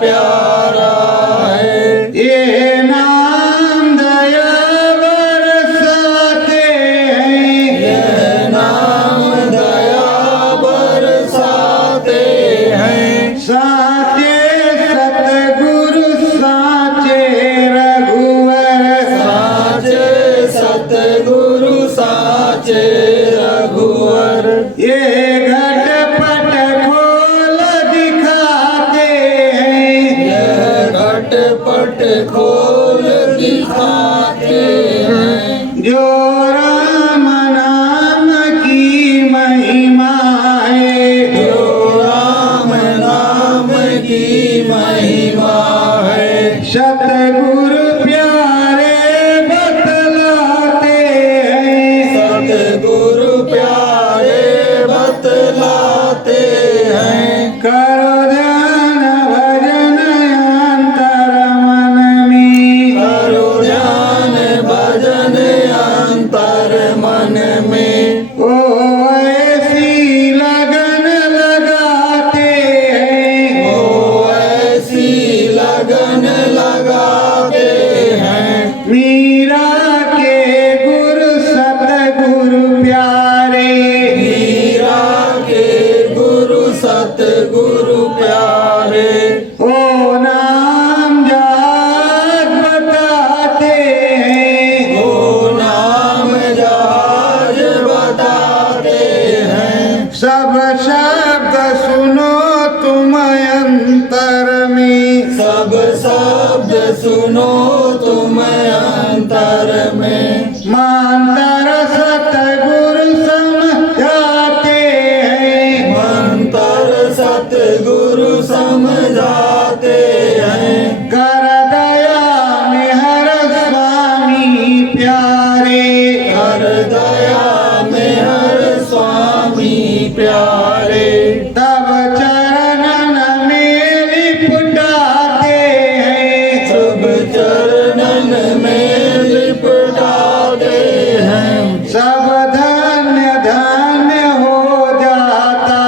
प्यारा है। ये नाम दया बरसाते हैं, ये नाम दया बरसाते हैं। साचे सतगुरु साचे रघुवर, साचे सतगुरु साचे रघुवर। ये घटपट खोल दिखाते हैं, ये घटपट खोल दिखाते हैं। जो राम नाम की महिमा है, जो राम नाम की महिमा है। सतगुरु प्यारे बतलाते हैं, सतगुरु प्यारे बतलाते हैं। करो ध्यान भजन अंतर मन में, करो ध्यान भजन अंतर मन में। ओ ऐसी लगन लगाते हैं, ओ ऐसी लगन लगाते हैं। मीरा के गुरु सतगुरु प्यारे, मीरा के गुरु सतगुरु प्यारे। ओ नाम जात बताते हैं, ओ नाम जहाज बताते हैं। सब शब्द सुनो तुम अंतर में, सब शब्द सुनो तुम अंतर में। मांतर सतगुरु समझाते हैं, मंतर सतगुरु समझाते हैं। कर दया मेहर स्वामी प्यारे, कर दया मेहर स्वामी प्यारे। तब चरणन में लिपटाते हैं, सब चरणन में लिपटाते हैं। सब धन्य धन्य हो जाता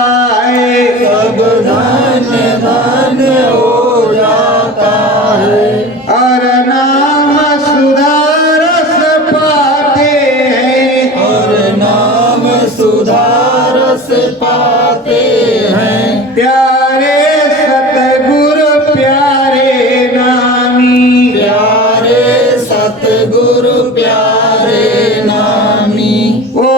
है, सब धन्य धन्य हो जाता है। और नाम सुधारस पाते हैं, और नाम सुधारस पाते हैं। प्यारे सतगुरु प्यारे नामी, प्यारे सतगुरु प्यारे नामी। ओ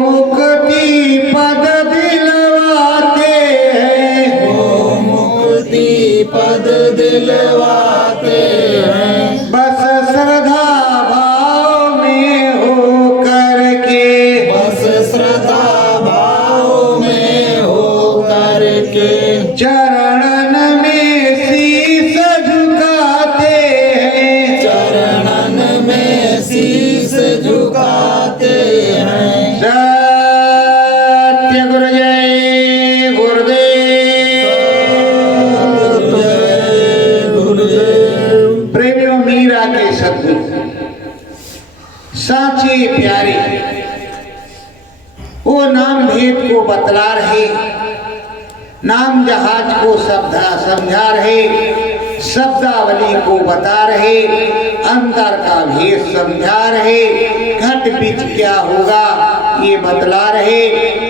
मुक्ति पद दिलवाते हैं, ओ मुक्ति पद दिलवाते हैं। बस श्रद्धा भाव में हो करके, बस श्रद्धा भाव में हो करके। चरणन में शीस झुकाते हैं, चरणन में शीस झुकाते हैं। सत्य गुरु जय गुरुदेव। जय गुरुदेव। प्रेमियों, मीरा के सतगुरु साचे प्यारे वो नाम भेद को बतला रहे, नाम जहाज को समझा रहे, शब्दावली को बता रहे, अंतर का भेद समझा रहे, घट बीच क्या होगा ये बतला रहे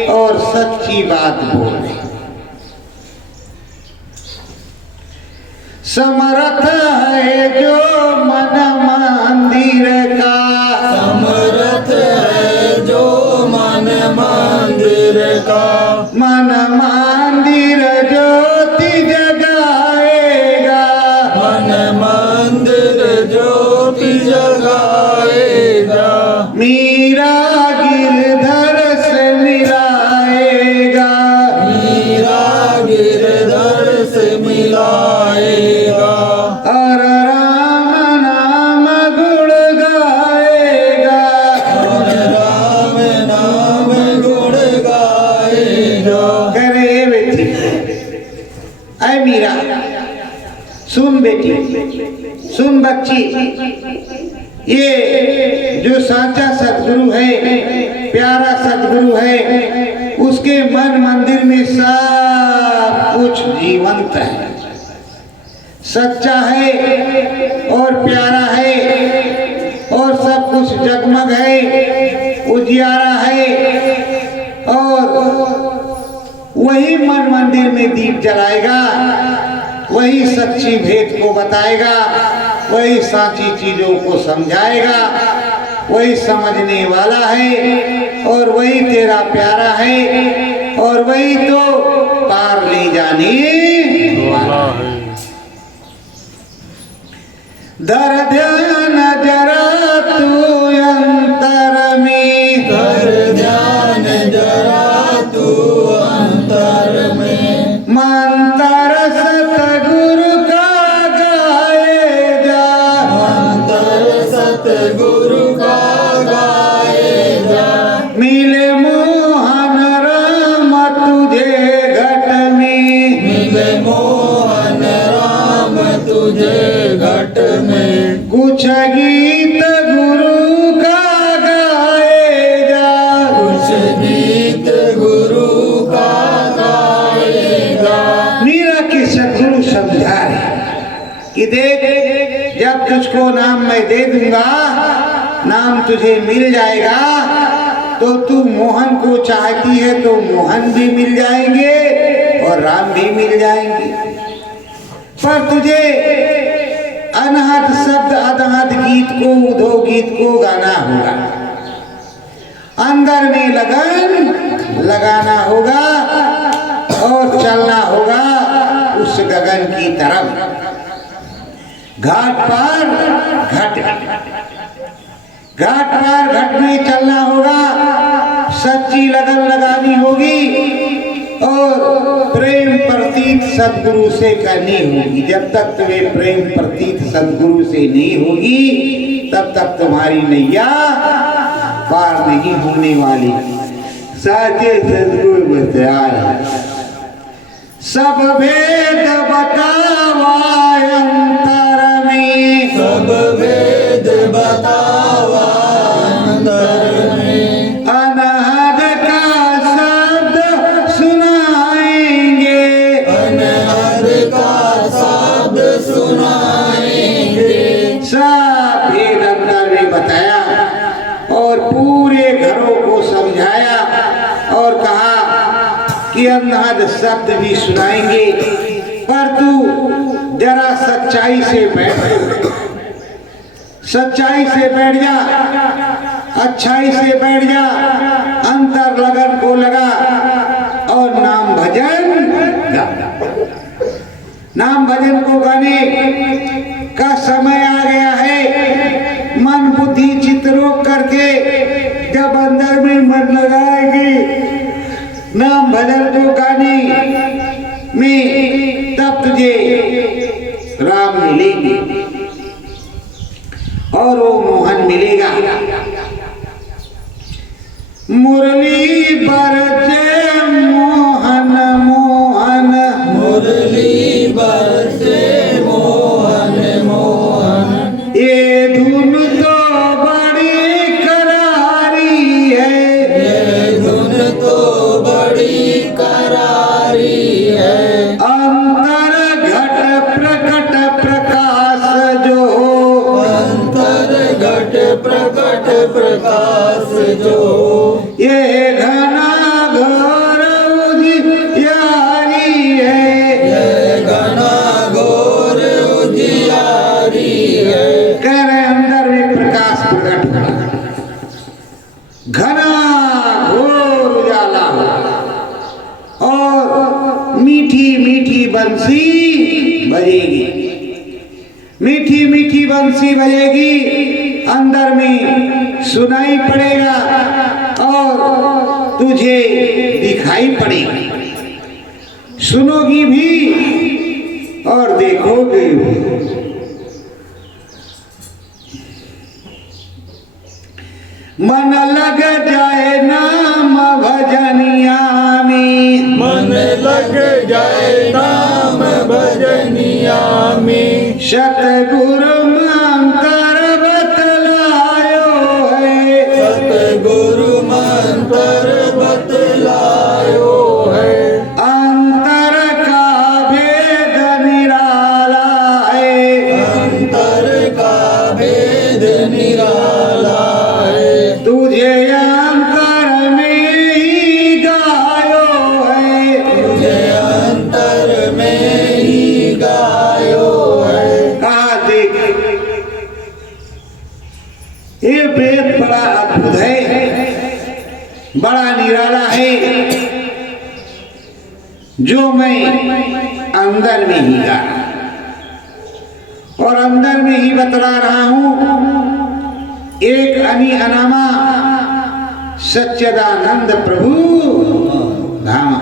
और सच्ची बात बोल रहे। समर्थ है जो मन मंदिर का, समर्थ है जो मन मंदिर का। मन मंदिर ज्योति जगाएगा, मन मंदिर ज्योति जगाएगा। मीरा गिरधर से मिलाएगा, मीरा गिरधर से मिलाएगा। और राम नाम गुण गाएगा, और राम नाम गुण गाएगा। करे बेटी ऐ मीरा, सुन बेटी, सुन बच्ची, ये जो साचा सदगुरु है, प्यारा सदगुरु है, उसके मन मंदिर में सब कुछ जीवंत है। सच्चा है और प्यारा है और सब कुछ जगमग है, उजियारा है। और वही मन मंदिर में दीप जलाएगा, वही सच्ची भेद को बताएगा, वही साची चीजों को समझाएगा, वही समझने वाला है और वही तेरा प्यारा है और वही तो पार ले जाने वाला है। धर ध्यान जरा तू अंतर में, कर ध्यान जरा तू अंतर में, मंतर सतगुरु का गाए जा, मंतर सतगुरु का गाए जा, मिले मोहन राम तुझे घट में, मिले मोहन राम तुझे घट में, कुछ गीत गुरु का गाए जा, कुछ गीत गुरु का गाएगा। मीरा के सदगुरु समझाए कि देख, जब तुझको नाम मैं दे दूंगा, नाम तुझे मिल जाएगा, तो तू मोहन को चाहती है तो मोहन भी मिल जाएंगे और राम भी मिल जाएंगे। पर तुझे अनहद शब्द अनहद गीत को, उधो गीत को गाना होगा, अंदर में लगन लगाना होगा और चलना होगा उस गगन की तरफ। घाट पार घट, घाट पार घट में चलना होगा, सच्ची लगन लगानी होगी और प्रेम प्रतीत सदगुरु से करनी होगी। जब तक तुम्हें प्रेम प्रतीत सदगुरु से नहीं होगी, तब तक तुम्हारी नैया पार नहीं होने वाली। साचे सदगुरु बताया, सब भेद बतावा अंतर में, सब वेद बतावा अंतर में, अनहद का शब्द सुनाएंगे, अनहद का शब्द सुनाएंगे। सब भेद अंतर में बताया और पूरे घरों को समझाया और कहा कि अनहद शब्द भी सुनाएंगे, पर तू जरा सच्चाई से बैठ, सच्चाई से बैठ जा, अच्छाई से बैठ जा, अंतर लगन को लगा और नाम भजन गा। नाम भजन को गाने का समय आ गया है। मन बुद्धि चित्त रोक करके जब अंदर में मन लगाएगी नाम भजन को गाने में, तब तुझे राम मिलेंगे और वो मोहन मिलेगा। मुरली बरसे मोहन मोहन, मुरली बरसे मोहन मोहन, ये धुन तो बड़ी करारी है, ये धुन तो बड़ी करारी है। अंतर घट प्रकट प्रकाश जो, अंतर घट प्रकट प्रकाश जो, ये घना घोर उजियारी है, ये घना घोर उजियारी है। कह रहे अंदर में प्रकाश प्रकट हुआ, घना घोर उजाला हुआ और मीठी मीठी बंसी बजेगी, मीठी मीठी बंसी बजेगी, अंदर में सुनाई पड़ेगा और तुझे दिखाई पड़ेगी, सुनोगी भी और देखोगे भी। मन लग जाए नाम भजनिया में, मन लग जाए नाम भजनिया में, सतगुरु मंत्र बतलायो है, सतगुरु मंत्र बतलायो है। अंतर का भेद निराला जो मैं अंदर में ही गा रहा और अंदर में ही बतला रहा हूं। एक अनी अनामा सच्चिदानंद प्रभु धामा।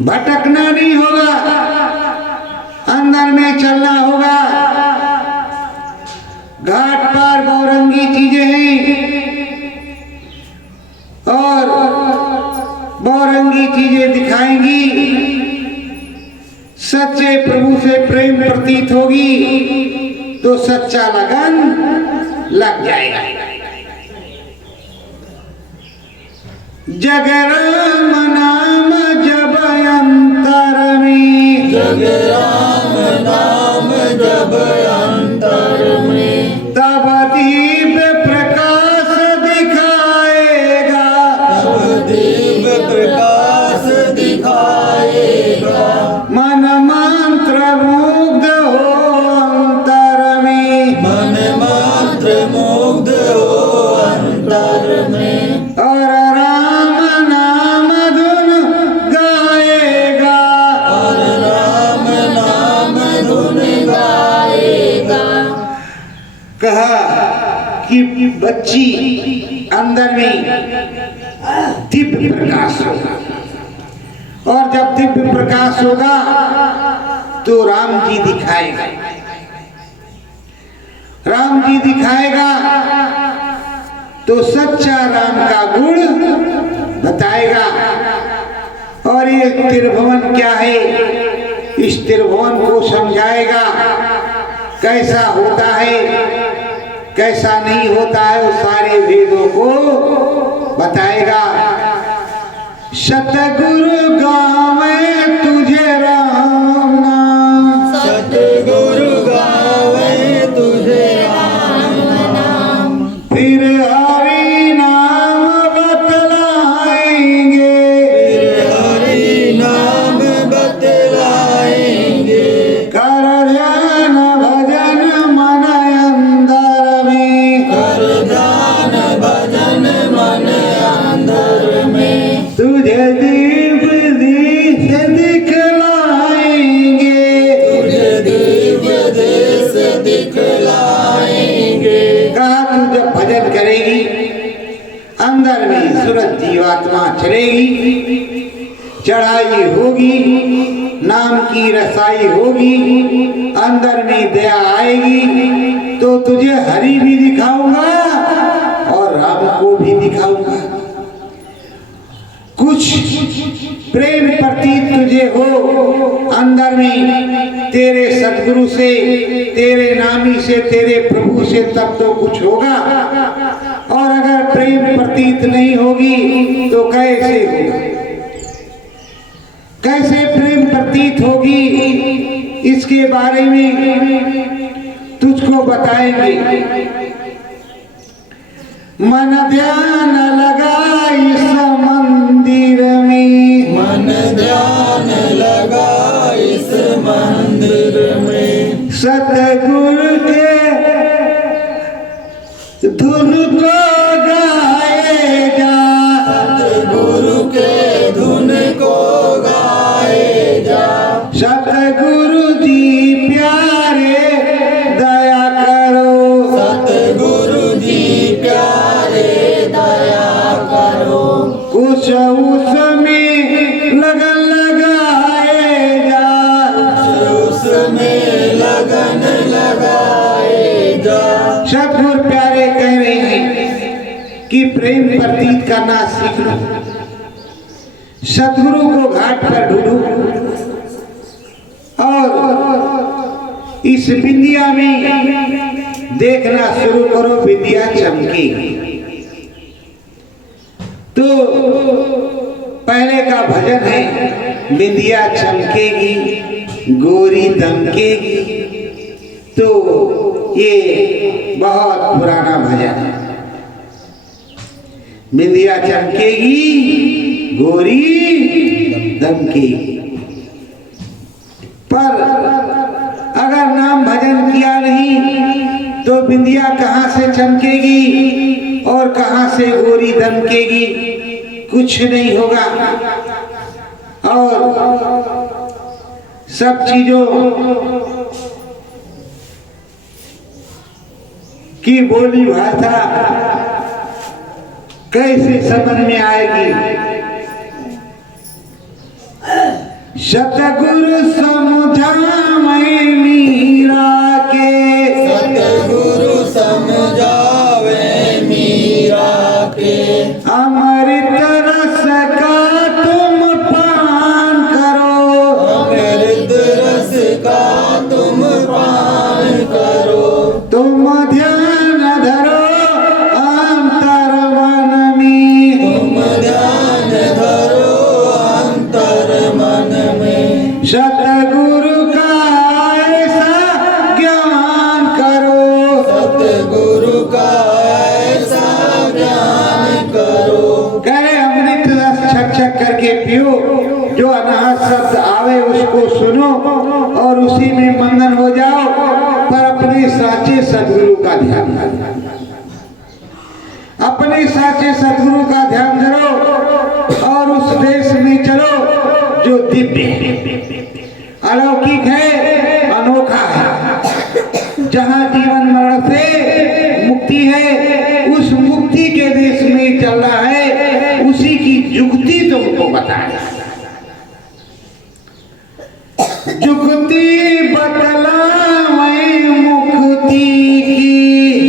भटकना नहीं होगा, अंदर में चलना होगा। घाट पर गौरंगी चीजें हैं और गौरंगी चीजें दिखाएंगी। सच्चे प्रभु से प्रेम प्रतीत होगी तो सच्चा लगन लग जाएगा। जग राम नाम जब अंतर में, जग राम नाम जब अंतर में, तब दिव्य प्रकाश दिखाएगा, तब दिव्य प्रकाश दिखाएगा। मन मंत्र मुग्ध हो अंतर में, मन मंत्र मुग्ध हो अंतर में, और राम नाम धुन गाएगा, और राम नाम धुन गाएगा। कहा कि बच्ची अंदर में दिव्य प्रकाश होगा और जब दिव्य प्रकाश होगा तो राम जी दिखाएगा। राम जी दिखाएगा तो सच्चा राम का गुण बताएगा। और ये त्रिभुवन क्या है, इस त्रिभुवन को समझाएगा। कैसा होता है कैसा नहीं होता है, वो सारे वेदों को बताएगा। सतगुरु गावे तुझे राम नाम, सतगुरु गावे तुझे राम नाम, फिर हरि नाम बतलाएंगे, फिर हरि नाम बतलाएंगे। कर ध्यान भजन मन अंदर में, कर ध्यान भजन मन अंदर में, तुझे दिव्य देश दिखलाएंगे, तुझे दिव्य देश दिखलाएंगे। कहा तू जब भजन करेगी अंदर में सूरज जीवात्मा चलेगी, चढ़ाई होगी, नाम की रसाई होगी, अंदर में दया आएगी तो तुझे हरि भी दिखाऊंगा और राम को भी दिखाऊंगा। कुछ प्रेम प्रतीत तुझे हो अंदर में तेरे सतगुरु से, तेरे नामी से, तेरे प्रभु से, तब तो कुछ होगा। और अगर प्रेम प्रतीत नहीं होगी तो कैसे होगा, कैसे प्रेम प्रतीत होगी, इसके बारे में तुझको बताएंगे। मन ध्यान लगा इस मंदिर में, मन ध्यान लगा इस मंदिर में, सतगुरु के धुन को गाएगा, सतगुरु के धुन को गाएगा। सतगुरु जी प्यारे दया करो, सतगुरु जी प्यारे दया करो। कुछ उसमें लगन लगाएगा, उसमें लगन लगाएगा। सतगुरु प्यारे कह रहे हैं कि प्रेम प्रतीत करना सीख लो। सतगुरु को घाट पर ढूंढो और इस बिंदिया में देखना शुरू करो, बिंदिया चमकेगी। तो पहले का भजन है, बिंदिया चमकेगी गोरी दमकेगी। तो ये बहुत पुराना भजन है। बिंदिया चमकेगी गोरी दमकेगी। पर अगर नाम भजन किया नहीं तो बिंदिया कहाँ से चमकेगी और कहाँ से गोरी दमकेगी, कुछ नहीं होगा। और सब चीजों की बोली भाषा कैसे समझ में आएगी। सतगुरु समझावे मीरा के, सतगुरु समझावे मीरा के, अमृत रस का तुम पान करो, अमृत रस का तुम पान करो, तुम ध्यान धरो अंतर मन में, तुम ध्यान धरो अंतर मन में, सतगुरु का ऐसा ज्ञान करो, सतगुरु का ऐसा ज्ञान करो। करे अमृत रस छक छक करके पियो, जो अनाहत शब्द आवे उसको सुनो और उसी में मंगन हो जाओ, पर अपने साचे सदगुरु का ध्यान धरो, अपने साचे सदगुरु का ध्यान धरो और उस देश में चलो जो दिव्य अलौकिक है, अनोखा है, जहाँ जीवन मरण से मुक्ति है, उस मुक्ति के देश में चल रहा है, उसी की जुगती तुमको बताए। जुगती बतलावे मुक्ति की,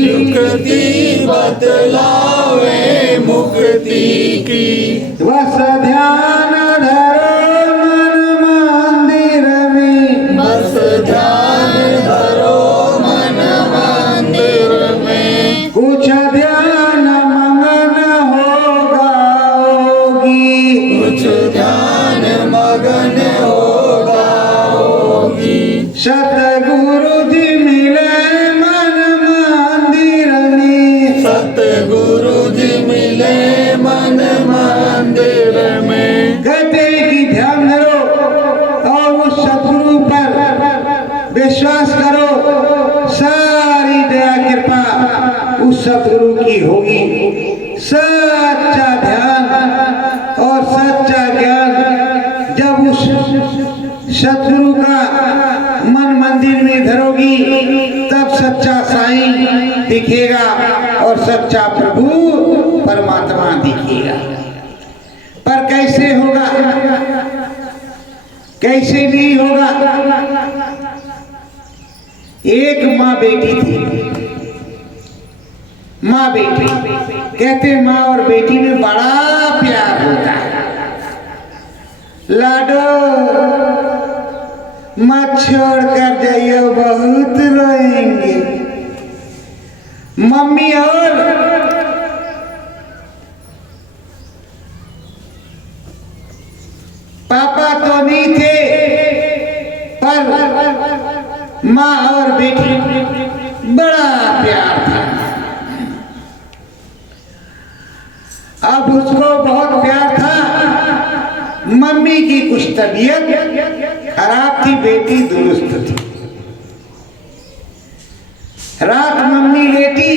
जुगती बतलावे मुक्ति की, बस ध्यान धरो मन मंदिर में, बस ध्यान धरो मन मंदिर में, कुछ ध्यान मगन होगा होगी, कुछ ध्यान मगन होगा होगी। सतगुरु जी मिले मन मंदिर में, सतगुरु जी मिले मन मंदिर में, कहते कि ध्यान धरो और उस सतगुरु पर विश्वास करो, सारी दया कृपा उस सतगुरु की होगी। सच्चा ध्यान और सच्चा ज्ञान जब उस सतगुरु का मन मंदिर में धरोगी, तब सच्चा साईं दिखेगा और सच्चा प्रभु परमात्मा दिखेगा। पर कैसे होगा, कैसे नहीं होगा। एक माँ बेटी थी, माँ बेटी, कहते माँ और बेटी में बड़ा प्यार होता है। लाडो मत छोड़ कर जाइयो, बहुत रोएंगे। मम्मी और पापा तो नहीं थे, पर माँ और बेटी बड़ा प्यार था। अब उसको बहुत प्यार था। मम्मी की कुछ तबीयत खराब थी, बेटी दुरुस्त थी। रात मम्मी लेटी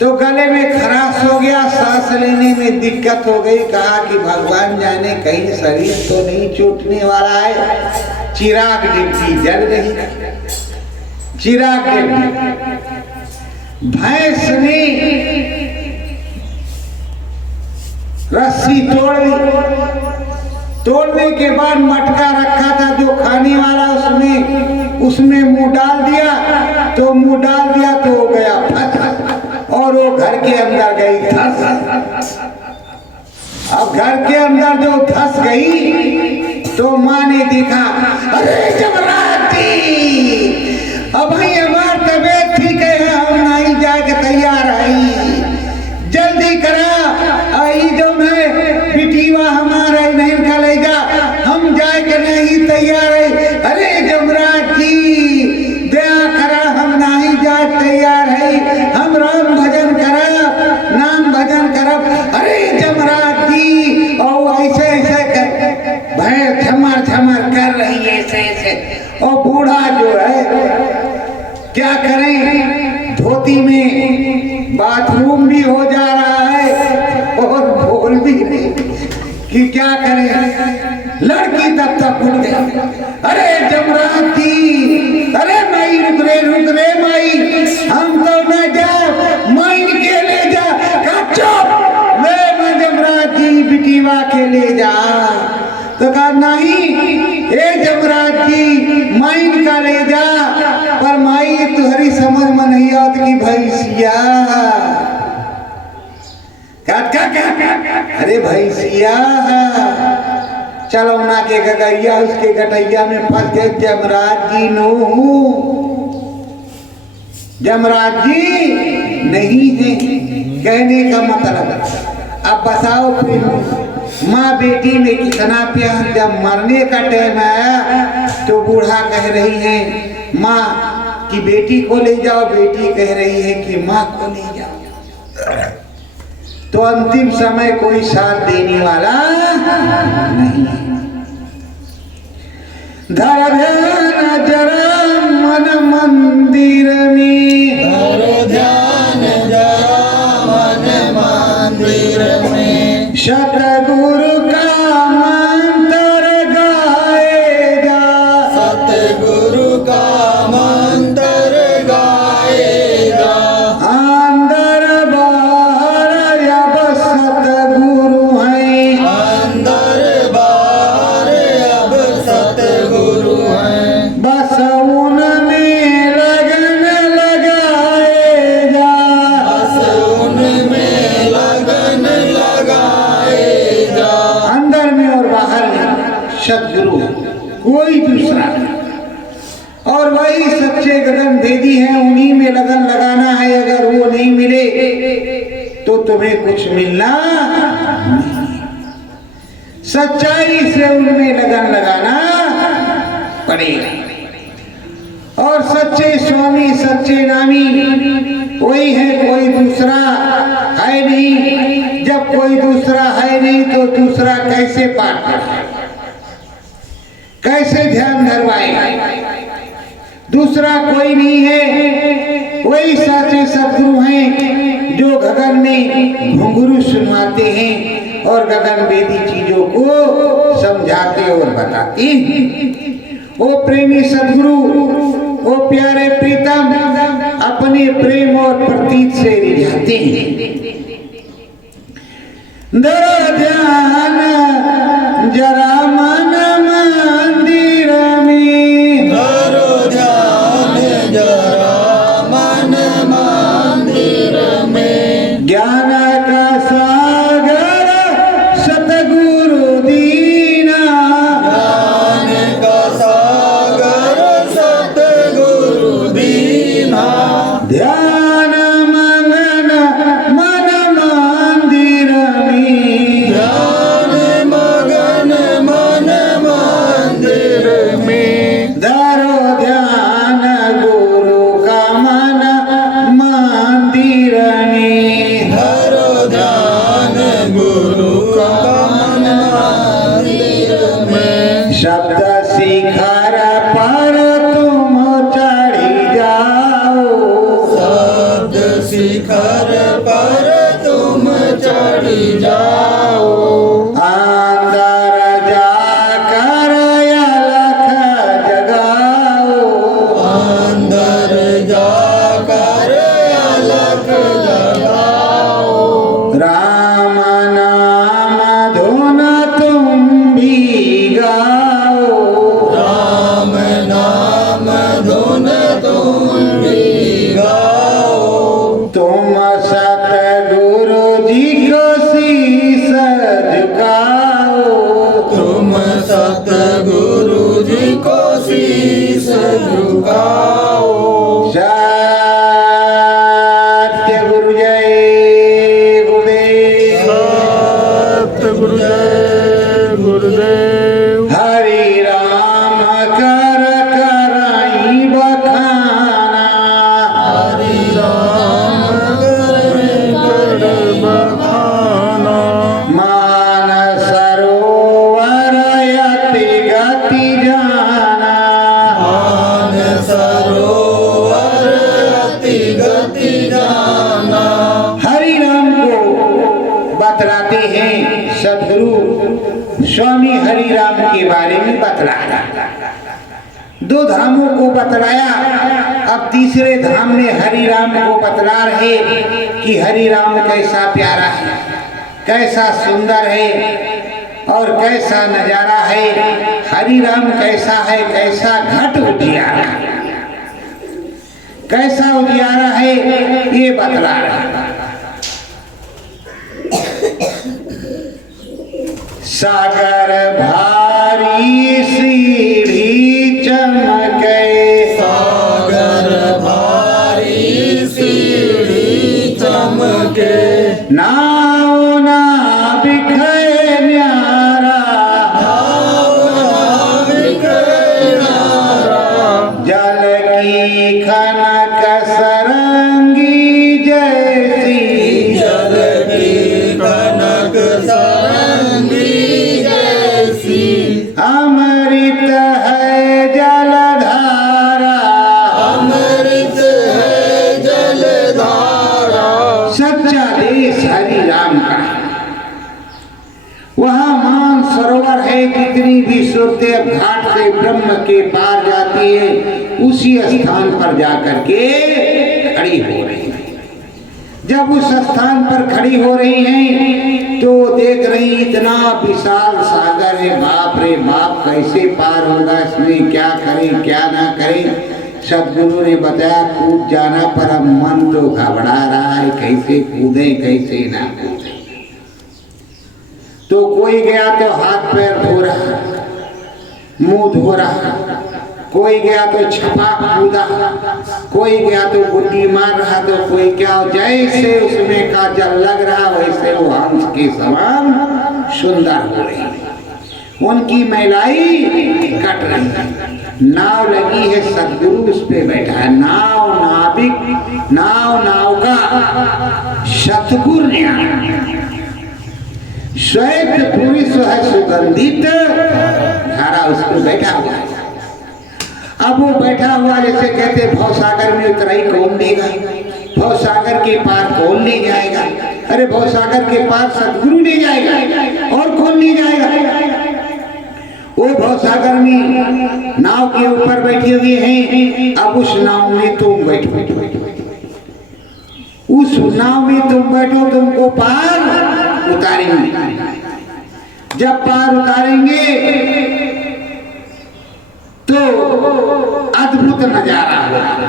तो गले में खराश हो गया, सांस लेने में दिक्कत हो गई। कहा कि भगवान जाने कहीं शरीर तो नहीं छूटने वाला है। चिराग डिब्बी जल रही, चिराग डिब्बी। भैंस ने रस्सी तोड़ दी। तोड़ने के बाद मटका रखा था जो खाने वाला, उसमें मुंह डाल दिया तो मुंह डाल दिया तो हो गया फट, और वो घर के अंदर गई धस। अब घर के अंदर जो धस गई तो माँ ने देखा, अरे जबराती, अब भाई हमार तबीयत ठीक है, हम नहीं जाके तैयार है, जल्दी करा। आई जो मैं बिटीवा हमारा नहीं का ले जा, हम जाए के नहीं तैयार है। अरे जमराज जी दया करा, हम नहीं जाए तैयार है, हम राम भजन करब, नाम भजन करब। अरे जमराज जी, और ऐसे ऐसे कर भैंस झमर झमर कर रही है, ऐसे ऐसे। और बूढ़ा जो है क्या करें, धोती में बाथरूम भी हो जा रहा है और बोल भी नहीं। कि क्या करें, लड़की तब तक उठ गई। अरे जमराज जी, अरे माई रुक रे माई, हम तो न जा, माई के ले जा। कहा चुप, वे मैं जमराज जी बिटिवा के ले जा। तो कहा नहीं, ए जमराज जी माई का ले जा, पर माई तुहरी समझ में नहीं आत की भैंसिया। अरे भैंसिया, चलो ना के गगैया उसके गटैया में फंस गए जमराज जी। नो जमराज जी नहीं है कहने का मतलब। अब बताओ फिर माँ बेटी में कितना प्यार। जब मरने का टाइम आया तो बूढ़ा कह रही है माँ कि बेटी को ले जाओ, बेटी कह रही है कि माँ को ले जाओ। तो अंतिम समय कोई साथ देने वाला नहीं। धर ध्यान जरा मन मंदिर में, धरो ध्यान जरा मन मंदिर में, सतगुरु का मंत्र गाएगा, सतगुरु का मंत्र गाएगा। अंदर बाहर अब सतगुरु हैं, अंदर बाहर अब सतगुरु हैं, बस उनमें लगन लगाएगा, बस उनमें लगन लगाएगा। अंदर में और बाहर में सतगुरु कोई दूसरा नहीं। और वही सच्चे गगन भेदी हैं, उन्हीं में लगन लगाना है। अगर वो नहीं मिले तो तुम्हें कुछ मिलना नहीं। सच्चाई से उनमें लगन लगाना पड़ेगा। और सच्चे स्वामी सच्चे नामी वही है, कोई दूसरा है नहीं। जब कोई दूसरा है नहीं तो दूसरा कैसे पाठ पढ़े, कैसे ध्यान धरवाए। दूसरा कोई नहीं है, वही सच्चे सदगुरु हैं जो गगन में घुंघरू सुनवाते हैं और गगन वेदी चीजों को समझाते और बताते हैं। वो प्रेमी सदगुरु, वो प्यारे प्रीतम अपने प्रेम और प्रतीत से रिझाते हैं। धरो ध्यान जरा मन मंदिर में, धरो ध्यान जरा मन मंदिर में, ज्ञान का सागर सतगुरु दीना, ज्ञान का सागर सतगुरु दीना। ध्यान मगन मन मंदिर में, ध्यान मगन मन मंदिर में, धरो ध्यान गुरु का मन मंदिर में, धरो ध्यान गुरु का मन मंदिर में। शब्द शिखर पर तुम चढ़ी जाओ, शब्द शिखर पर तुम चढ़ी जाओ, अंदर जाकर अलख जगाओ, अंदर जाकर अलख जगाओ। राम नाम धुन तुम भी गाओ, राम नाम धुन तुम भी गाओ, तुम सतगुरु जी को शीश झुकाओ, तुम सतगुरु जी को शीश झुकाओ। सत्य गुरु जय गुरुदेव, सतगुरु जय गुरुदेव। हरि राम कर कराई बखाना, हरि राम कर बखाना, मान सरोवर अति गति जाना, मान सरोवर अति गति जाना। हरि नाम को बतलाते हैं सदगुरु स्वामी हरिराम के बारे में बतलाया। 2 धामों को बतलाया, अब तीसरे धाम में हरिराम को बतला रहे कि हरिराम कैसा प्यारा है, कैसा सुंदर है और कैसा नजारा है। हरिराम कैसा है, कैसा घट उजियारा, कैसा उजियारा है, ये बतला रहा। सागर भारी सीढ़ी चमके, सागर भारी सीढ़ी चमके, नाव ना बिखरे न्यारा, जल की खनक सरंगी जैसी, जल की कनक सरंगी जैसी, अमृत है जलधारा, अमृत है जलधारा। सच्चा देश हरि राम का है। वहाँ मान सरोवर है, कितनी भी सुरतें अब घाट से ब्रह्म के पार जाती है, उसी स्थान पर जाकर के खड़ी हो रही है। जब उस स्थान पर खड़ी हो रही हैं तो देख रही इतना विशाल सागर है, बाप रे बाप, कैसे पार होगा, इसमें क्या करें क्या ना करें। सदगुरु ने बताया कूद जाना, पर अब मन तो घबरा रहा है, कैसे कूदें कैसे ना कूदें। तो कोई गया तो हाथ पैर धो रहा, मुंह धो रहा, कोई गया तो छपाक कूदा, कोई गया तो गुड्डी मार रहा, तो कोई क्या, जैसे उसमें का जल लग रहा वैसे वो हंस के समान सुंदर हो रही, उनकी महिलाई कट रही। नाव लगी है, सदगुरु उस पे बैठा है। नाव नाविक, नाव का सतगुरु ने श्वेत पुरुष है सुगंधित धारा, उस पर बैठा हुआ है। अब वो बैठा हुआ जैसे कहते भवसागर में उतराई कौन देगा, भवसागर के पार कौन ले जाएगा। अरे भवसागर के पार सदगुरु ले जाएगा, और कौन ले जाएगा। वो भवसागर में नाव के ऊपर बैठे हुए हैं, अब उस नाव में तुम बैठो, उस नाव में तुम बैठो, तुमको पार उतारेंगे। जब पार उतारेंगे तो अद्भुत नजारा होगा।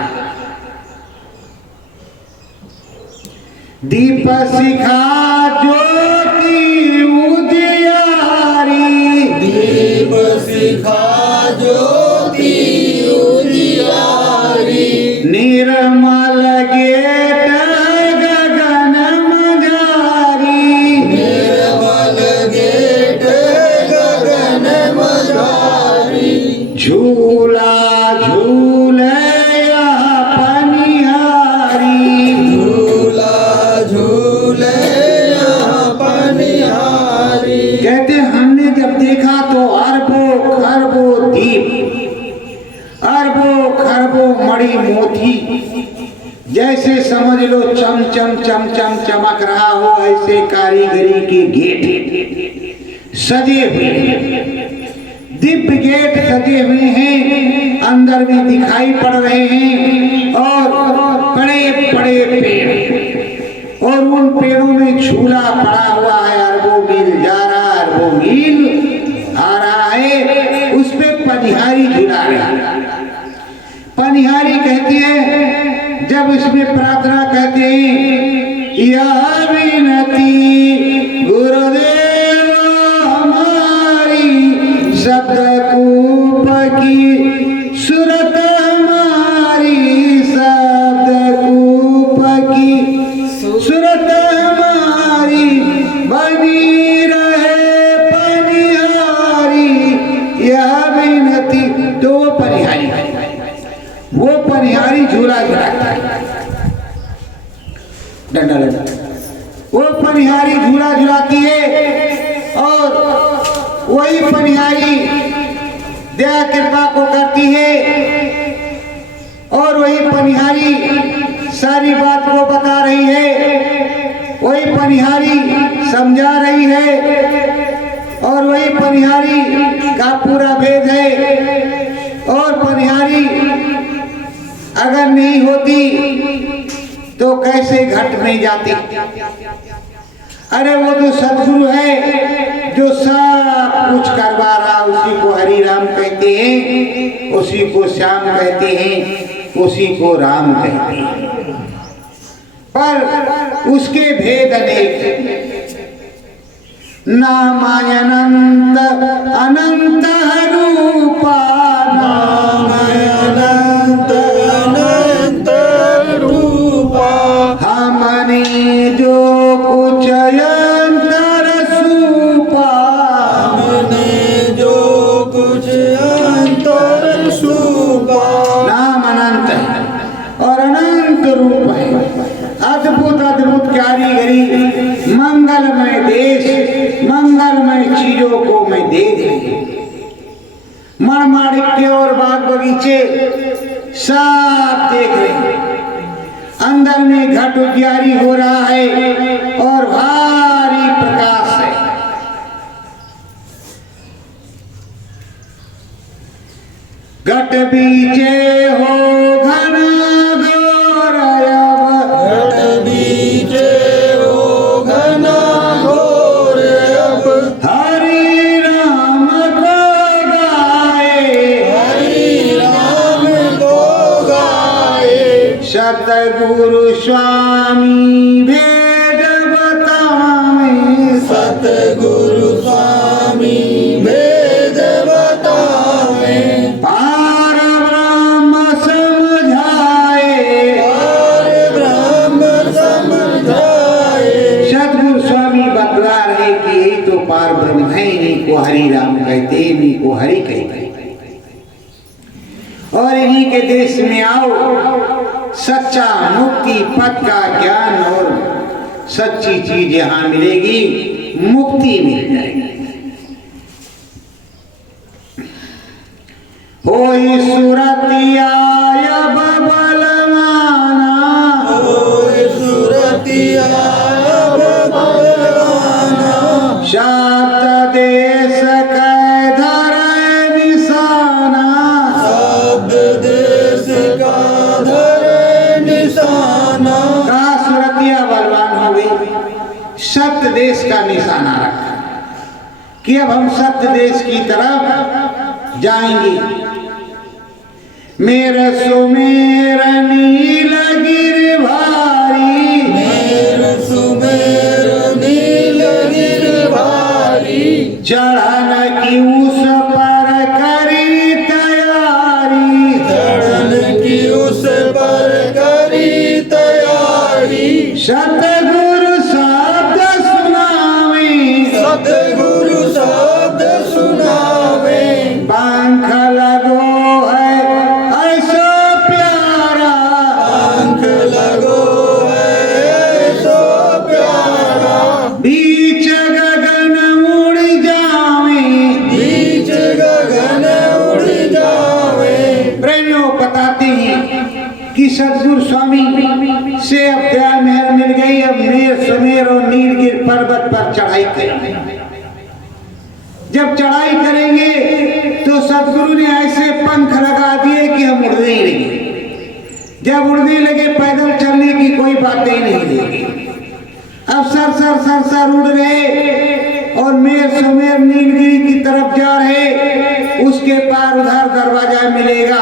दीप शिखा ज्योति उजियारी, दीप शिखा ज्योति उजियारी, निर्मल गेट गगन मझारी, निर्मल गेट गगन मझारी, झूला झूले पनिहारी, झूला झूले पनिहारी। कहते हमने जब देखा तो अरबों खरबों दीप, अरबों खरबों मणि मोती, जैसे समझ लो चम चम चम चम चमक रहा हो, ऐसे कारीगरी के गेट सजे हुए, दिव्य गेट सजे हुए हैं, अंदर भी दिखाई पड़ रहे हैं, और बड़े बड़े पेड़, और उन पेड़ों में झूला पड़ा हुआ है, अरबों मील जा रहा, अरबों मील आ रहा है, उस पे पनिहारी झूला रहा। पनिहारी कहती है, जब इसमें प्रार्थना कहते हैं, यह विनती गुरुदेव हमारी, शब्द कूप की सुरत हमारी, शब्द कूप की सुरत हमारी, बनी रहे पनिहारी, यह विनती। तो वो पनिहारी, वो पनिहारी झूला झूलाता है, डंडा डंडा, वो पनिहारी झूला झुलाती है, और वही पनिहारी दया कृपा को करती है, और वही पनिहारी सारी बात को बता रही है, वही पनिहारी समझा रही है, और वही पनिहारी का पूरा भेद है। और पनिहारी अगर नहीं होती तो कैसे घट में जाती? अरे वो तो सदगुरु है जो सब कुछ करवा रहा, उसी को हरि राम कहते हैं, उसी को श्याम कहते हैं, उसी को राम कहते हैं। पर उसके भेद अनेक, नामायनंत अनंत रूपा, अनंत अनंत रूपा, हमने जो कुछ अंतर सूपा, हमने जो कुछ अंतर सूपा। नाम अनंत है और अनंत रूप है। अद्भुत अद्भुत कारीगरी, मंगलमय देश, मंगलमय चीजों को मैं देख रही। मणमाणिक्य और बाग बगीचे सब देख रहे। अंदर में घट उजियारी हो रहा है और भारी प्रकाश है। घट बीचे हो घना घोर, घट बीचे हो घना घोर, अब हरि राम को गाए, हरि राम को गाए। सतगुरु स्वामी भेद बतावे, सतगुरु स्वामी भेद बतावे, पार ब्रह्म समझाए, पार ब्रह्म समझाए। सतगुरु स्वामी बतला रहे कि यही तो पार ब्रह्म है, इन्हीं को हरि राम कहते, इन्हीं को हरि कहते। और इन्हीं के देश में आओ, सच्चा मुक्ति पद का ज्ञान और सच्ची चीज यहाँ मिलेगी, मुक्ति मिल जाएगी। होई सुरतिया बलवाना, होय सुरतिया बलवाना, शब्द देश कै धरै निशाना, शब्द देश का धरे निशाना। का सुरतिया बलवान हो गई, सत्य देश का निशाना रखा कि अब हम सत्य देश की तरफ जाएंगे। मेरा सुमेर नील गिरधारी, मेर सुमेर नील गिरधारी, चढ़न की उस पर करी तैयारी, चढ़न की उस पर करी तैयारी। सतगुरु शब्द सुनावे, सतगुरु शब्द सुनावे, पंख लगो है ऐसा प्यारा, पंख लगो है सो प्यारा। बीच गगन उड़ जावे, बीच गगन उड़ जावे। प्रेमियों बताते हैं कि सतगुरु स्वामी से अब दया महल मिल गई। अब मेर समेर और नीलगिर पर्वत पर चढ़ाई करेंगे। जब चढ़ाई करेंगे तो सतगुरु ने ऐसे पंख लगा दिए कि हम उड़ने ही लगे। जब उड़ने लगे पैदल चलने की कोई बातें नहीं लगी। अब सर सर सर सर उड़ रहे और मेर समेर नीलगिरी की तरफ जा रहे। उसके पार उधर दरवाजा मिलेगा,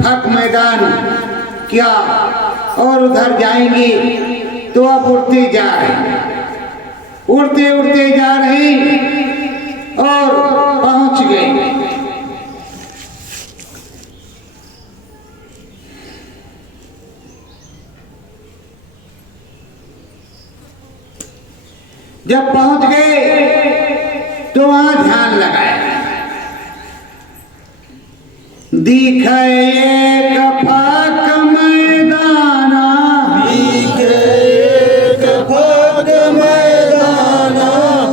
फक मैदान क्या, और उधर जाएंगे तो अब उड़ते जा रहे, उड़ते उड़ते जा रहे और पहुंच गए। जब पहुंच गए तो वहां ध्यान लगाया। दिखे एक फाक मैदाना, दिखे एक फाक मैदाना,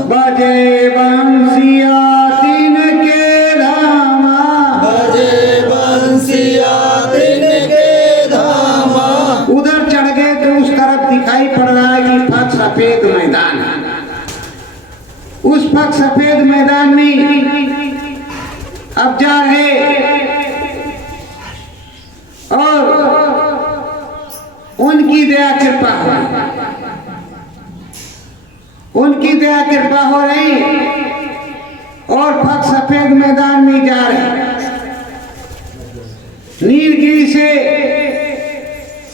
बजे बंसिया दिन के धामा, बजे बंसिया दिन के धामा। उधर चढ़ गए तो उस तरफ दिखाई पड़ रहा है कि फक सफेद मैदान है। उस फक सफेद मैदान में अफक सफेद मैदान में जा रहे, नीलगिरी से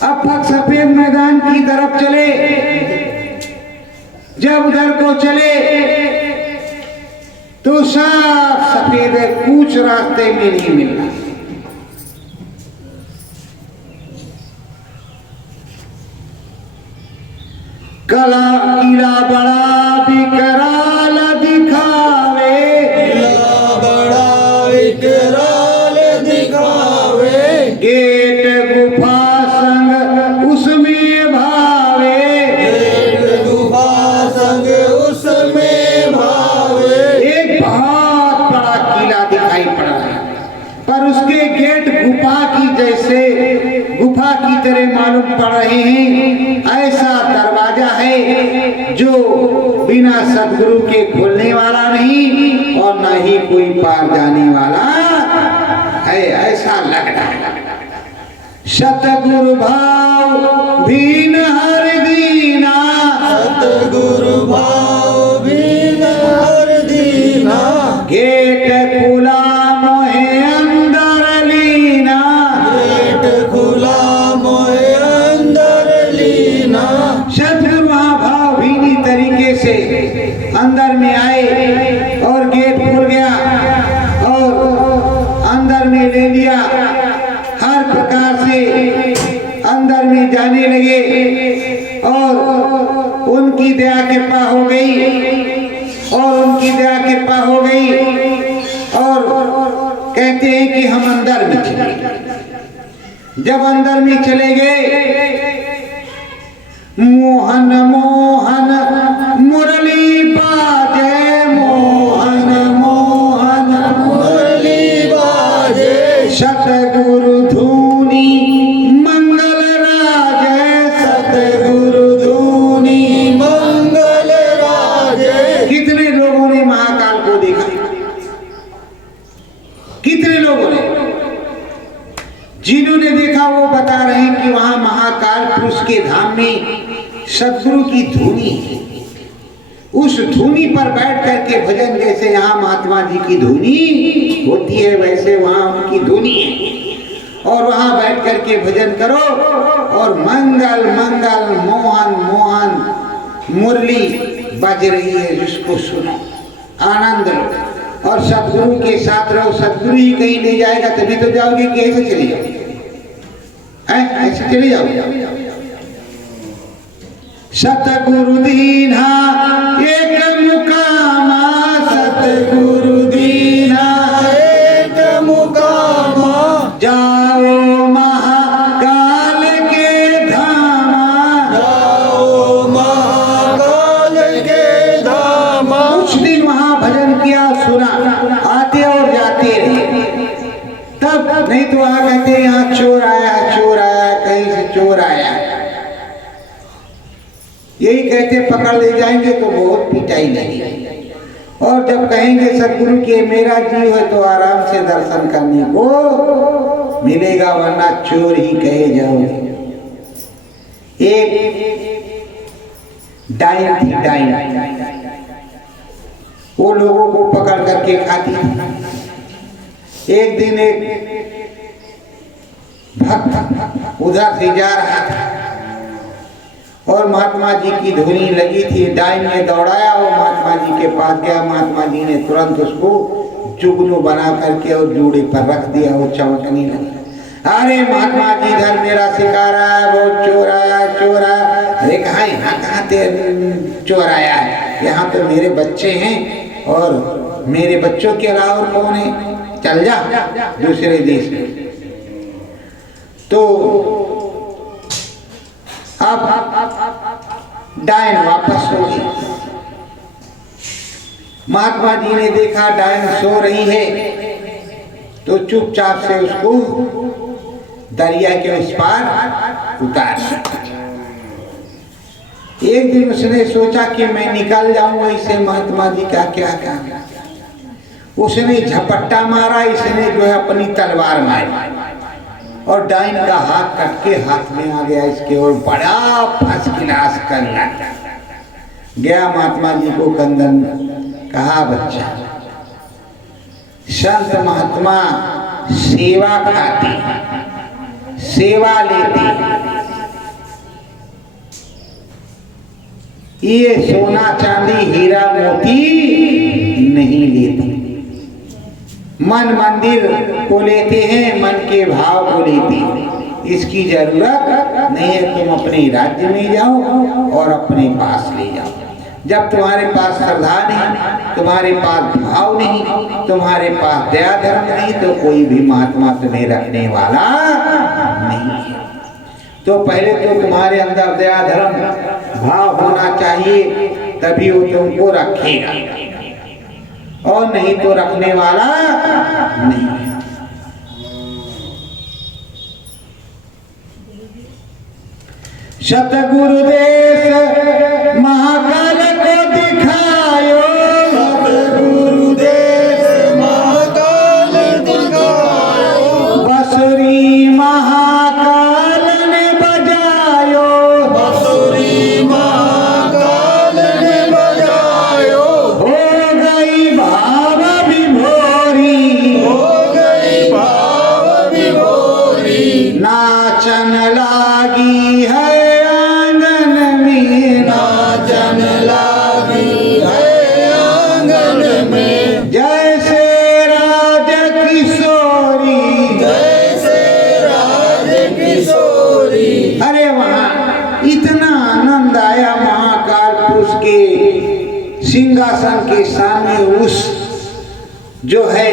अफक सफेद मैदान की तरफ चले। जब उधर को चले तो साफ सफेद है, कुछ रास्ते में नहीं मिलना। कला कीड़ा बड़ा विकराल दिखावे, किला बड़ा विकराल दिखावे, गेट गुफा संग उसमें भावे, गेट गुफा संग उसमें भावे। एक बहुत बड़ा किला दिखाई पड़ रहा है, पर उसके गेट गुफा की जैसे गुफा की तरह मालूम पड़ रहे हैं। ऐसा दरवाजा है जो बिना सदगुरु के खोलने वाला नहीं और न ही कोई पार जाने वाला है, ऐसा लग रहा है। सतगुरु भाव भीन हर दीना, सतगुरु भाव भीन हर दीना, गेट खुला मोहे अंदर लीना, गेट खुला मोहे अंदर लीना। सतगुरु भाव भीनी तरीके से अंदर में आए और गेट खुल गया और अंदर में ले लिया। हर प्रकार से अंदर में जाने लगे और उनकी दया कृपा हो गई और उनकी दया कृपा हो गई और कहते हैं कि हम अंदर में चले। जब अंदर में चले गए, मोहन मोहन मुरली बाजे, मोहन मोहन मुरली बाजे, सतगुरु धूनी मंगल राजे, सतगुरु धूनी मंगल राजे। कितने लोगों ने महाकाल को देखा? कितने लोगों ने? जिन्होंने देखा वो बता रहे हैं कि वहां महाकाल पुरुष के धाम में सदगुरु की धुनी है। उस धुनी पर बैठ करके भजन, जैसे यहाँ महात्मा जी की धुनी होती है वैसे वहां उनकी धुनी है। और वहां बैठ करके भजन करो और मंगल मंगल मोहन मोहन मुरली बज रही है, जिसको सुनो आनंद लो और सदगुरु के साथ रहो। सदगुरु ही कहीं ले जाएगा तभी तो जाओगे, कि ऐसे चले जाओ? ऐसे चले जाओ? सतगुरु दीना एक मुकामा, सतगुरु दीना एक मुकामा, जाओ महाकाल के धामा, जाओ महाकाल के धामा। कुछ दिन वहां भजन किया, सुना, आते और जाते रहे। तब नहीं तो वहां कहते यहाँ चोर आया, चोर आया, कहीं से चोर आया, यही कहते पकड़ ले जाएंगे तो बहुत पिटाई लगी। और जब कहेंगे सदगुरु के मेरा जीव है तो आराम से दर्शन करने को मिलेगा, वरना चोर ही कहे जाओगे। एक डाइन थी, डाइन, वो लोगों को पकड़ करके खाती थी। एक दिन एक भक्त उधर से जा रहा था और महात्मा जी की धुनी लगी थी। डाइन ने दौड़ाया और महात्मा जी के पास गया। महात्मा जी ने तुरंत उसको जुगनू बना करके और जूड़े पर रख दिया, वो चमकने लगा। अरे महात्मा जी इधर मेरा शिकार आया, बहुत चोर आया, चोर आया। अरे कहाँ, यहाँ कहाँ चोर आया है? यहाँ तो मेरे बच्चे हैं और मेरे बच्चों के अलावा और कौन है? चल जा दूसरे देश में। तो अब डायन वापस सो गई। महात्मा जी ने देखा डायन सो रही है तो चुपचाप से उसको दरिया के उस पार उतार दिया। एक दिन उसने सोचा कि मैं निकल जाऊंगा इससे, महात्मा जी का क्या काम। उसने झपट्टा मारा, इसने जो है अपनी तलवार मारी और डाइन का हाथ कट के हाथ में आ गया इसके और बड़ा फर्स्ट क्लास कंगन गया। महात्मा जी को कंगन कहा, बच्चा संत महात्मा सेवा खाते, सेवा लेते। ये सोना चांदी हीरा मोती नहीं लेते। मन मंदिर को लेते हैं, मन के भाव को लेते हैं। इसकी जरूरत नहीं है। तुम अपने राज्य में जाओ और अपने पास ले जाओ। जब तुम्हारे पास श्रद्धा नहीं, तुम्हारे पास भाव नहीं, तुम्हारे पास दया धर्म नहीं, तो कोई भी महात्मा तुम्हें रखने वाला नहीं है। तो पहले तो तुम्हारे अंदर दया धर्म भाव होना चाहिए, तभी वो तुमको रखेगा, और नहीं तो रखने वाला नहीं है। सतगुरुदेव महाकाल को दिखायो, सतगुरुदेव महाकाल दिखायो, बसुरी महाकाल ने बजायो, बसुरी महाकाल ने बजायो, हो गई भाव विभोरी, हो गई भाव विभोरी, नाचन लागी है आंगन में, नाचन लागी है आंगन में, जैसे राज किशोरी, जैसे राज किशोरी। अरे वहाँ इतना आनंद आया। महाकाल पुरुष के सिंहासन के सामने उस जो है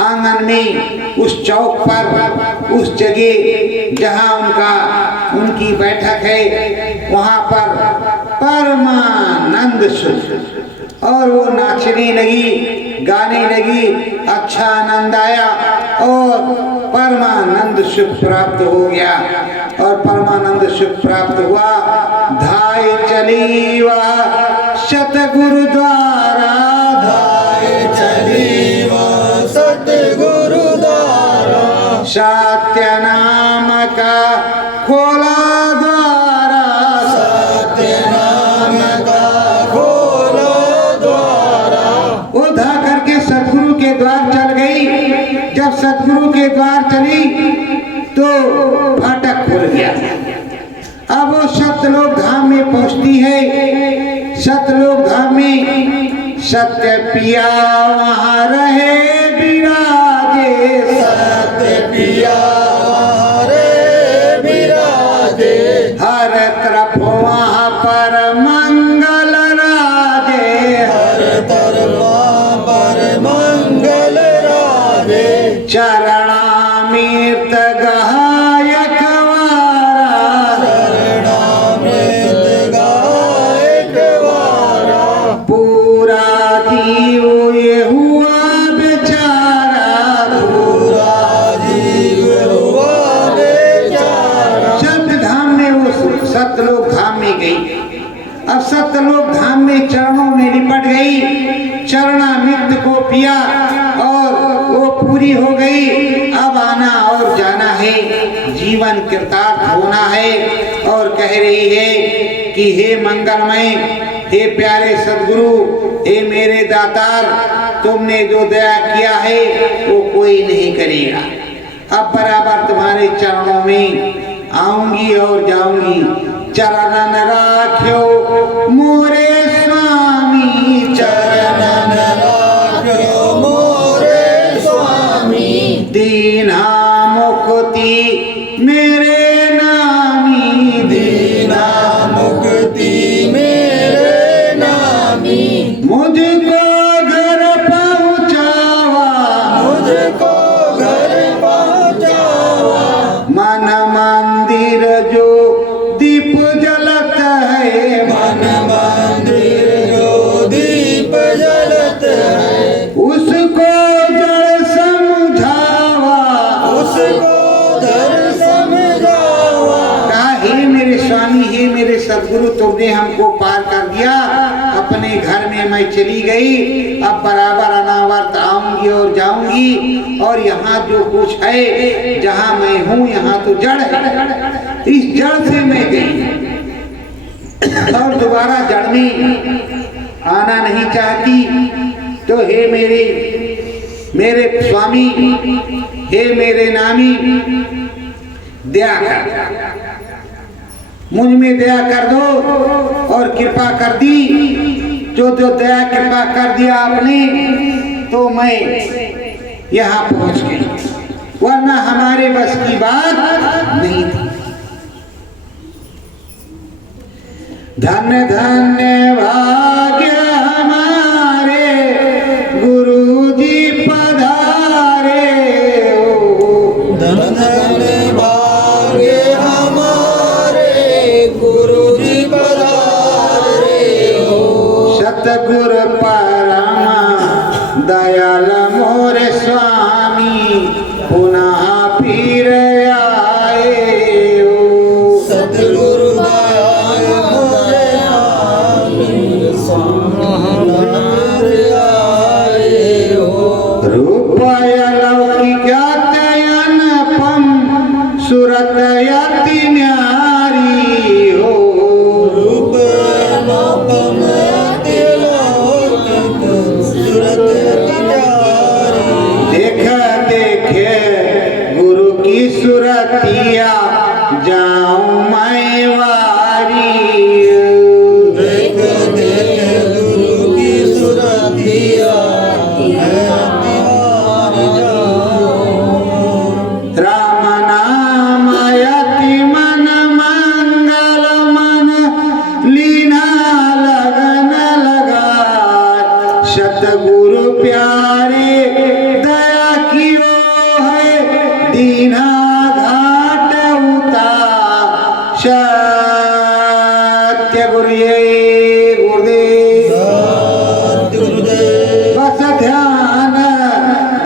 आंगन में, उस चौक पर, उस जगह जहाँ उनकी बैठक है, वहाँ पर परमानंद सुख, और वो नाचने लगी, गाने लगी, अच्छा आनंद आया और परमानंद सुख प्राप्त हो गया। और परमानंद सुख प्राप्त हुआ, धाय चली वह सतगुरु द्वारा, धाय चली वह सतगुरु द्वारा, सत्य नाम का खोला द्वारा, सत्य नाम का खोला द्वारा। वो धा करके सतगुरु के द्वार चल गई। जब सतगुरु के द्वार चली तो फाटक खुल गया। अब वो सतलोक धाम में पहुंचती है। सतलोक धाम में सत्य पिया वहाँ रहे विराजे, सत्य पिया रे विराजे, हर तरफ वहाँ पर मंगल राजे, हर तरफा पर मंगल राजे, चरणामृत गायक वारा, चरणामृत गायक वारा। पूरा जीव ये हुआ बेचारा, पूरा जीव हुआ बेचारा। सतधाम में वो सतलोक धाम में गई। अब सतलोक धाम में चरणों में लिपट गई, चरणामृत को पिया और वो पूरी हो गई। अब आना और जाना है, जीवन कृतार्थ होना है। और कह रही है कि हे मंगलमय, हे प्यारे सद्गुरु, हे मेरे दातार, तुमने जो दया किया है वो कोई नहीं करेगा। अब बराबर तुम्हारे चरणों में आऊंगी और जाऊंगी। चरणन राख्यो मोरे स्वामी, चरणन राख्यो मोरे स्वामी, दीना मुक्ति मेरे नामी, दीना मुक्ति मेरे नामी। मुझको घर पहुँचावा, मुझको घर पहुँचावा, मन मंदिर जो दीप जलत है, मन मंदिर जो दीप जलत है, उसको जड़ समझावा, उसको धर समझावा। कहा हे मेरे स्वामी, हे मेरे सद्गुरु, तुमने हमको पार कर दिया। अपने घर में मैं चली गई, अब बराबर अनावर्त आऊंगी और जाऊंगी। और यहाँ जो कुछ है, जहाँ मैं हूँ यहाँ तो जड़ है, इस जड़ से मैं गई और दोबारा जड़ में आना नहीं चाहती। तो हे मेरे मेरे स्वामी, हे मेरे नामी, दया कर, मुझ में दया कर दो। और कृपा कर दी, जो दया कृपा कर दिया आपने, तो मैं यहाँ पहुंच गई, वरना हमारे बस की बात नहीं थी। धन्य धन्य भाग्य हमारे गुरु जी पधारे हो। धन्य धन्य भाग्य हमारे गुरु जी पधारे हो। सतगुरु परमा दयाल मोरे स्वामी पुनः फिर आए हो। सतगुरु दयाल मोरे स्वामी आए हो। रूपय लौकिक अनुपम सुरत अति न्यारी हो। रूप अनुपम अति लौकिक सुरत प्यारी। देख देखे गुरु की सुरतिया जाऊं मैं वारी। देख देख गुरु की सुरतिया मैं तिवारी जाऊं। राम नाम अति मन मंगल मन लीना लगन लगा। सतगुरु प्यारे दया कियो है दीना घाट उतार। सत्य गुरुदेव सद्गुरुदेव बस ध्यान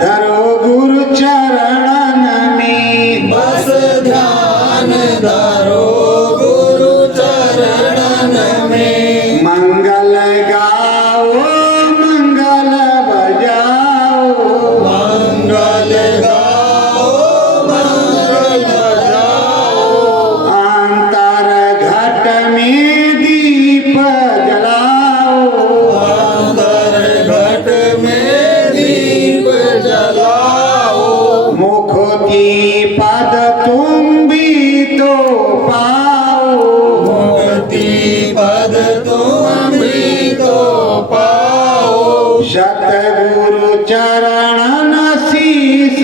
धरो गुरु चरणन में। बस ध्यान धरो गुरु चरणन में। मंगल गाओ मंगल बजाओ। मंगल गाओ मंगल बजाओ। अंतर घट में दीप जलाओ। अंतर घट में दीप जलाओ। मुखती पद तुम भी तो पाओ। मुक्ति पद तुम भी तो पाओ। सतगुरु चरणन शीस